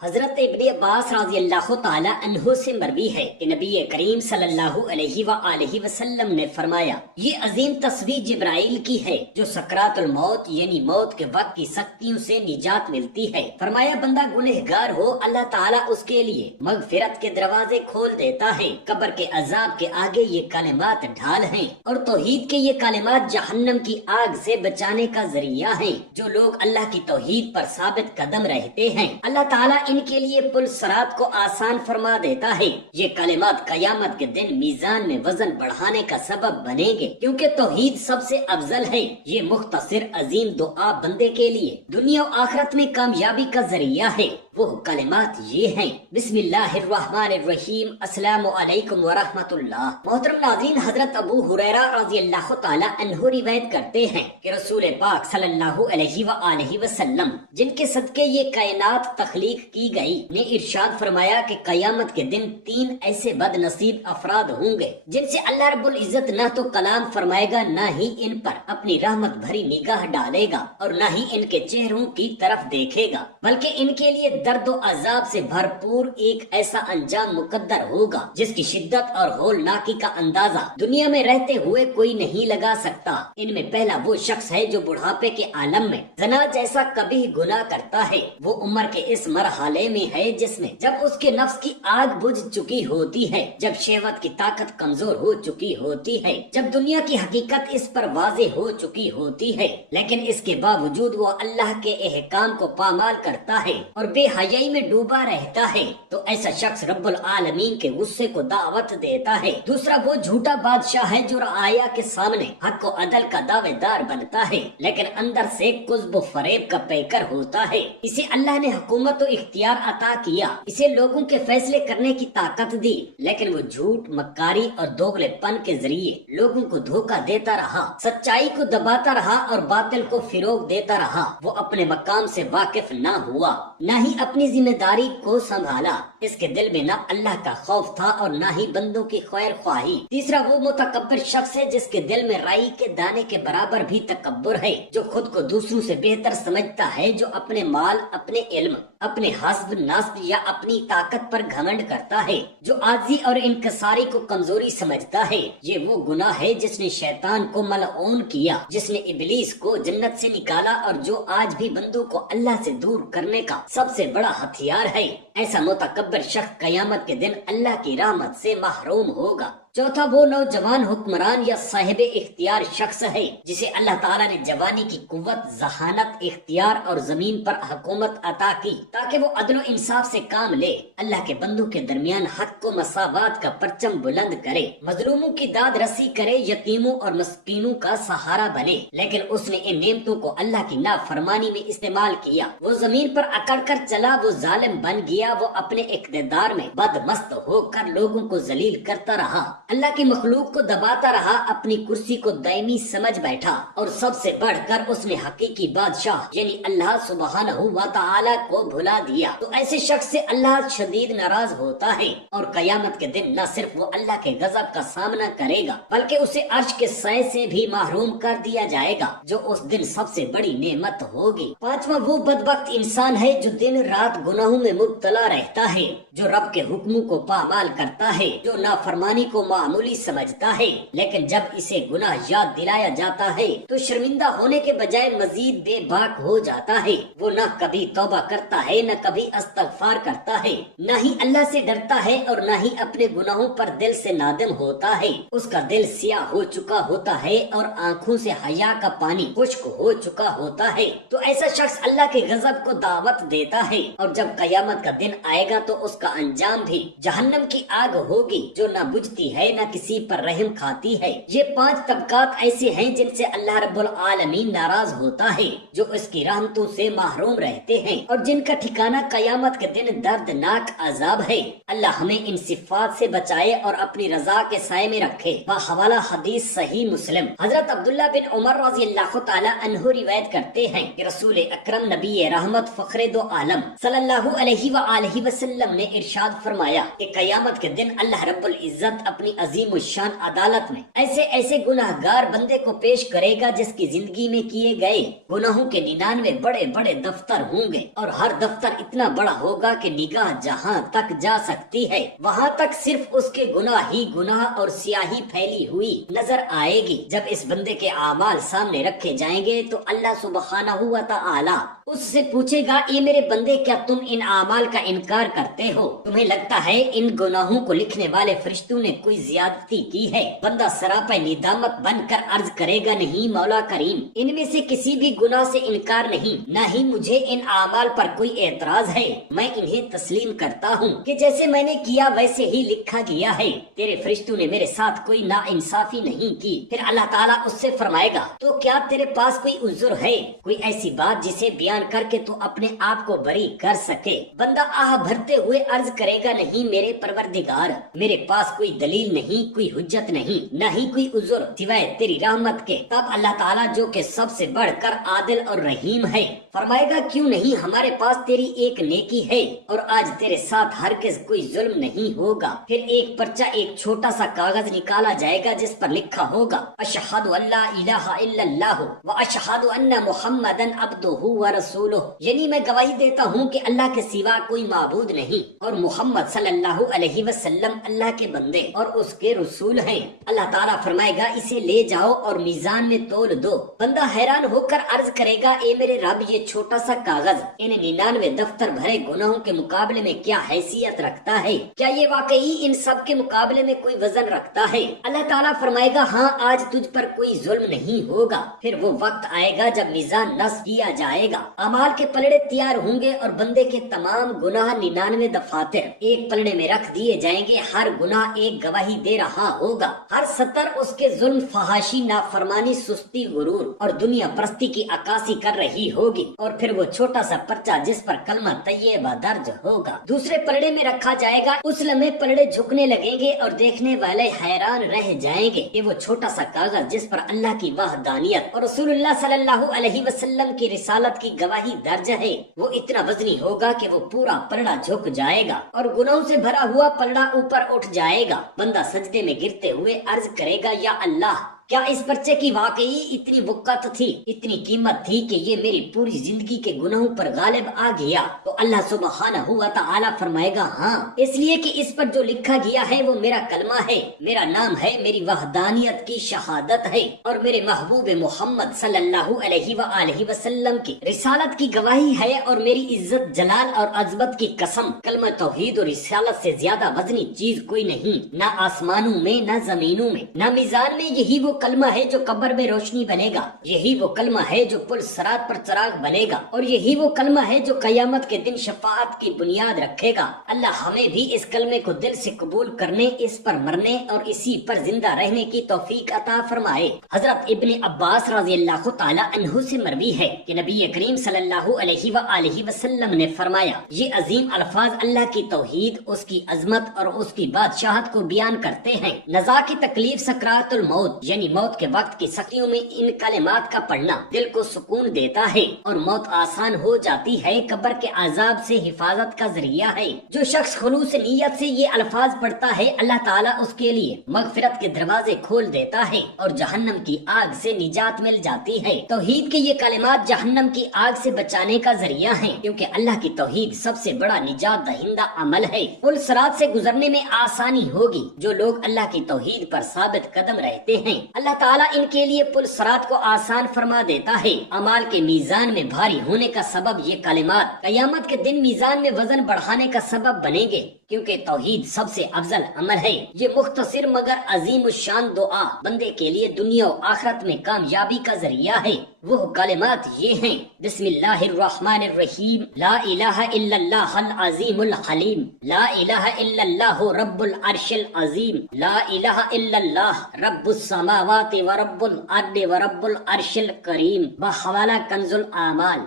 حضرت ابن عباس رضی اللہ تعالی عنہ سے مروی ہے کہ نبی کریم صلی اللہ علیہ وآلہ وسلم نے فرمایا، یہ عظیم تصویر جبرائیل کی ہے جو سکرات الموت یعنی موت کے وقت کی سختیوں سے نجات ملتی ہے۔ فرمایا، بندہ گنہگار ہو اللہ تعالیٰ اس کے لیے مغفرت کے دروازے کھول دیتا ہے۔ قبر کے عذاب کے آگے یہ کلمات ڈھال ہیں اور توحید کے یہ کلمات جہنم کی آگ سے بچانے کا ذریعہ ہیں۔ جو لوگ اللہ کی توحید پر ثابت قدم رہتے ہیں، اللہ تعالیٰ ان کے لیے پل صراط کو آسان فرما دیتا ہے۔ یہ کلمات قیامت کے دن میزان میں وزن بڑھانے کا سبب بنیں گے، کیونکہ توحید سب سے افضل ہے۔ یہ مختصر عظیم دعا بندے کے لیے دنیا و آخرت میں کامیابی کا ذریعہ ہے۔ وہ کلمات یہ ہیں: بسم اللہ الرحمن الرحیم، السلام علیکم ورحمۃ اللہ۔ محترم ناظرین، حضرت ابو ہریرہ رضی اللہ تعالی عنہ روایت کرتے ہیں کہ رسول پاک صلی اللہ علیہ وآلہ وسلم، جن کے صدقے یہ کائنات تخلیق کی گئی، نے ارشاد فرمایا کہ قیامت کے دن 3 ایسے بد نصیب افراد ہوں گے جن سے اللہ رب العزت نہ تو کلام فرمائے گا، نہ ہی ان پر اپنی رحمت بھری نگاہ ڈالے گا، اور نہ ہی ان کے چہروں کی طرف دیکھے گا، بلکہ ان کے لیے درد و عذاب سے بھرپور ایک ایسا انجام مقدر ہوگا جس کی شدت اور ہولناکی کا اندازہ دنیا میں رہتے ہوئے کوئی نہیں لگا سکتا۔ ان میں پہلا وہ شخص ہے جو بڑھاپے کے عالم میں زنا جیسا کبھی گناہ کرتا ہے۔ وہ عمر کے اس مرحلے میں ہے جس میں جب اس کے نفس کی آگ بجھ چکی ہوتی ہے، جب شہوت کی طاقت کمزور ہو چکی ہوتی ہے، جب دنیا کی حقیقت اس پر واضح ہو چکی ہوتی ہے، لیکن اس کے باوجود وہ اللہ کے احکام کو پامال کرتا ہے اور بے حیائی میں ڈوبا رہتا ہے، تو ایسا شخص رب العالمین کے غصے کو دعوت دیتا ہے۔ دوسرا وہ جھوٹا بادشاہ ہے جو رعایا کے سامنے حق و عدل کا دعوے دار بنتا ہے، لیکن اندر سے کذب و فریب کا پیکر ہوتا ہے۔ اسے اللہ نے حکومت و اختیار عطا کیا، اسے لوگوں کے فیصلے کرنے کی طاقت دی، لیکن وہ جھوٹ، مکاری اور دوغلے پن کے ذریعے لوگوں کو دھوکہ دیتا رہا، سچائی کو دباتا رہا اور باطل کو فروغ دیتا رہا۔ وہ اپنے مقام سے واقف نہ ہوا، نہ ہی اپنی ذمہ داری کو سنبھالا۔ اس کے دل میں نہ اللہ کا خوف تھا اور نہ ہی بندوں کی خیر خواہی۔ تیسرا وہ متکبر شخص ہے جس کے دل میں رائی کے دانے کے برابر بھی تکبر ہے، جو خود کو دوسروں سے بہتر سمجھتا ہے، جو اپنے مال، اپنے علم، اپنے حسب نسب یا اپنی طاقت پر گھمنڈ کرتا ہے، جو عاجزی اور انکساری کو کمزوری سمجھتا ہے۔ یہ وہ گناہ ہے جس نے شیطان کو ملعون کیا، جس نے ابلیس کو جنت سے نکالا اور جو آج بھی بندوں کو اللہ سے دور کرنے کا سب سے بڑا ہتھیار ہے۔ ایسا متکبر شخص قیامت کے دن اللہ کی رحمت سے محروم ہوگا۔ چوتھا وہ نوجوان حکمران یا صاحب اختیار شخص ہے جسے اللہ تعالیٰ نے جوانی کی قوت، ذہانت، اختیار اور زمین پر حکومت عطا کی تاکہ وہ عدل و انصاف سے کام لے، اللہ کے بندوں کے درمیان حق و مساوات کا پرچم بلند کرے، مظلوموں کی داد رسی کرے، یتیموں اور مسکینوں کا سہارا بنے۔ لیکن اس نے ان نعمتوں کو اللہ کی نافرمانی میں استعمال کیا، وہ زمین پر اکڑ کر چلا، وہ ظالم بن گیا، وہ اپنے اقتدار میں بدمست ہو کر لوگوں کو ذلیل کرتا رہا، اللہ کی مخلوق کو دباتا رہا، اپنی کرسی کو دائمی سمجھ بیٹھا، اور سب سے بڑھ کر اس نے حقیقی بادشاہ یعنی اللہ سبحانہ و تعالی کو بھلا دیا۔ تو ایسے شخص سے اللہ شدید ناراض ہوتا ہے، اور قیامت کے دن نہ صرف وہ اللہ کے غضب کا سامنا کرے گا بلکہ اسے عرش کے سائے سے بھی محروم کر دیا جائے گا، جو اس دن سب سے بڑی نعمت ہوگی۔ پانچواں وہ بدبخت انسان ہے جو دن رات گناہوں میں مبتلا رہتا ہے، جو رب کے حکموں کو پامال کرتا ہے، جو نافرمانی کو معمولی سمجھتا ہے، لیکن جب اسے گناہ یاد دلایا جاتا ہے تو شرمندہ ہونے کے بجائے مزید بے باک ہو جاتا ہے۔ وہ نہ کبھی توبہ کرتا ہے، نہ کبھی استغفار کرتا ہے، نہ ہی اللہ سے ڈرتا ہے اور نہ ہی اپنے گناہوں پر دل سے نادم ہوتا ہے۔ اس کا دل سیاہ ہو چکا ہوتا ہے اور آنکھوں سے حیا کا پانی خشک ہو چکا ہوتا ہے۔ تو ایسا شخص اللہ کے غضب کو دعوت دیتا ہے، اور جب قیامت کا دن آئے گا تو اس کا انجام بھی جہنم کی آگ ہوگی جو نہ بجھتی ہے نہ کسی پر رحم کھاتی ہے۔ یہ 5 طبقات ایسے ہیں جن سے اللہ رب العالمین ناراض ہوتا ہے، جو اس کی رحمتوں سے محروم رہتے ہیں اور جن کا ٹھکانہ قیامت کے دن دردناک عذاب ہے۔ اللہ ہمیں ان صفات سے بچائے اور اپنی رضا کے سائے میں رکھے۔ بحوالہ حدیث صحیح مسلم، حضرت عبداللہ بن عمر رضی اللہ تعالی عنہ روایت کرتے ہیں کہ رسول اکرم نبی رحمت فخر دو عالم صلی اللہ علیہ وآلہ وسلم نے ارشاد فرمایا کہ قیامت کے دن اللہ رب العزت اپنی عظیم الشان عدالت میں ایسے ایسے گناہگار بندے کو پیش کرے گا جس کی زندگی میں کیے گئے گناہوں کے 99 بڑے بڑے دفتر ہوں گے، اور ہر دفتر اتنا بڑا ہوگا کہ نگاہ جہاں تک جا سکتی ہے وہاں تک صرف اس کے گناہ ہی گناہ اور سیاہی پھیلی ہوئی نظر آئے گی۔ جب اس بندے کے اعمال سامنے رکھے جائیں گے تو اللہ سبحانہ و تعالی اس سے پوچھے گا، اے میرے بندے کیا تم ان اعمال کا انکار کرتے ہو؟ تمہیں لگتا ہے ان گناہوں کو لکھنے والے فرشتوں نے کوئی زیادتی کی ہے؟ بندہ سراپا ندامت بن کر عرض کرے گا، نہیں مولا کریم، ان میں سے کسی بھی گناہ سے انکار نہیں، نہ ہی مجھے ان اعمال پر کوئی اعتراض ہے، میں انہیں تسلیم کرتا ہوں کہ جیسے میں نے کیا ویسے ہی لکھا گیا ہے، تیرے فرشتوں نے میرے ساتھ کوئی ناانصافی نہیں کی۔ پھر اللہ تعالیٰ اس سے فرمائے گا، تو کیا تیرے پاس کوئی عذر ہے، کوئی ایسی بات جسے بیان کر کے تو اپنے آپ کو بری کر سکے؟ بندہ آہ بھرتے ہوئے عرض کرے گا، نہیں میرے پروردگار، میرے پاس کوئی دلیل نہیں، کوئی حجت نہیں، نہ ہی کوئی عذر سوائے تیری رحمت کے۔ تب اللہ تعالیٰ جو کہ سب سے بڑھ کر عادل اور رحیم ہے فرمائے گا، کیوں نہیں، ہمارے پاس تیری ایک نیکی ہے اور آج تیرے ساتھ ہرگز کوئی ظلم نہیں ہوگا۔ پھر ایک پرچہ، ایک چھوٹا سا کاغذ نکالا جائے گا جس پر لکھا ہوگا، اشہد ان لا الہ الا اللہ واشہد ان محمدا عبدہ ورسولہ، یعنی میں گواہی دیتا ہوں کہ اللہ کے سوا کوئی معبود نہیں اور محمد صلی اللہ علیہ وسلم اللہ کے بندے اور اس کے رسول ہیں۔ اللہ تعالیٰ فرمائے گا، اسے لے جاؤ اور میزان میں تول دو۔ بندہ حیران ہو کر عرض کرے گا، اے میرے رب، یہ چھوٹا سا کاغذ ان 99 دفتر بھرے گناہوں کے مقابلے میں کیا حیثیت رکھتا ہے؟ کیا یہ واقعی ان سب کے مقابلے میں کوئی وزن رکھتا ہے؟ اللہ تعالیٰ فرمائے گا، ہاں، آج تجھ پر کوئی ظلم نہیں ہوگا۔ پھر وہ وقت آئے گا جب میزان نصب کیا جائے گا، اعمال کے پلڑے تیار ہوں گے اور بندے کے تمام گناہ 99 دفاتر ایک پلڑے میں رکھ دیے جائیں گے۔ ہر گناہ ایک گواہی دے رہا ہوگا، ہر سطر اس کے ظلم، فحاشی، نافرمانی، سستی، غرور اور دنیا پرستی کی عکاسی کر رہی ہوگی۔ اور پھر وہ چھوٹا سا پرچہ جس پر کلمہ طیبہ درج ہوگا دوسرے پلڑے میں رکھا جائے گا۔ اس لمحے پلڑے جھکنے لگیں گے اور دیکھنے والے حیران رہ جائیں گے کہ وہ چھوٹا سا کاغذ جس پر اللہ کی وحدانیت اور رسول اللہ صلی اللہ علیہ وسلم کی رسالت کی گواہی درج ہے، وہ اتنا وزنی ہوگا کہ وہ پورا پلڑا جھک جائے گا اور گناہوں سے بھرا ہوا پلڑا اوپر اٹھ جائے گا۔ بندہ سجدے میں گرتے ہوئے عرض کرے گا، یا اللہ، کیا اس پرچے کی واقعی اتنی وقت تھی، اتنی قیمت تھی کہ یہ میری پوری زندگی کے گناہوں پر غالب آ گیا؟ تو اللہ سبحانہ و تعالی فرمائے گا، ہاں، اس لیے کہ اس پر جو لکھا گیا ہے وہ میرا کلمہ ہے، میرا نام ہے، میری وحدانیت کی شہادت ہے اور میرے محبوب محمد صلی اللہ علیہ وآلہ وسلم کی رسالت کی گواہی ہے، اور میری عزت، جلال اور عظمت کی قسم، کلمہ توحید اور رسالت سے زیادہ وزنی چیز کوئی نہیں، نہ آسمانوں میں، نہ زمینوں میں، نہ میزان میں۔ یہی وہ کلمہ ہے جو قبر میں روشنی بنے گا، یہی وہ کلمہ ہے جو پل صراط پر چراغ بنے گا، اور یہی وہ کلمہ ہے جو قیامت کے دن شفاعت کی بنیاد رکھے گا۔ اللہ ہمیں بھی اس کلمے کو دل سے قبول کرنے، اس پر مرنے اور اسی پر زندہ رہنے کی توفیق عطا فرمائے۔ حضرت ابن عباس رضی اللہ تعالی عنہ سے مروی ہے کہ نبی کریم صلی اللہ علیہ وآلہ وسلم نے فرمایا، یہ عظیم الفاظ اللہ کی توحید، اس کی عظمت اور اس کی بادشاہت کو بیان کرتے ہیں۔ نزا کی تکلیف، سکرات الموت یعنی موت کے وقت کی سختیوں میں ان کلمات کا پڑھنا دل کو سکون دیتا ہے اور موت آسان ہو جاتی ہے، قبر کے عذاب سے حفاظت کا ذریعہ ہے۔ جو شخص خلوص نیت سے یہ الفاظ پڑھتا ہے، اللہ تعالیٰ اس کے لیے مغفرت کے دروازے کھول دیتا ہے اور جہنم کی آگ سے نجات مل جاتی ہے۔ توحید کے یہ کلمات جہنم کی آگ سے بچانے کا ذریعہ ہیں، کیونکہ اللہ کی توحید سب سے بڑا نجات دہندہ عمل ہے۔ پل صراط سے گزرنے میں آسانی ہوگی جو لوگ اللہ کی توحید پر ثابت قدم رہتے ہیں۔ اللہ تعالیٰ ان کے لیے پل صراط کو آسان فرما دیتا ہے۔ اعمال کے میزان میں بھاری ہونے کا سبب یہ کلمات قیامت کے دن میزان میں وزن بڑھانے کا سبب بنیں گے، کیونکہ توحید سب سے افضل عمل ہے۔ یہ مختصر مگر عظیم الشان دعا بندے کے لیے دنیا و آخرت میں کامیابی کا ذریعہ ہے۔ وہ کلمات یہ ہیں، بسم اللہ الرحمن الرحیم، لا الہ الا اللہ العظیم الحلیم، لا الہ الا اللہ رب العرش العظیم، لا الہ الا اللہ رب السماوات ورب الارض ورب العرش الکریم، بحوالہ کنز الاعمال۔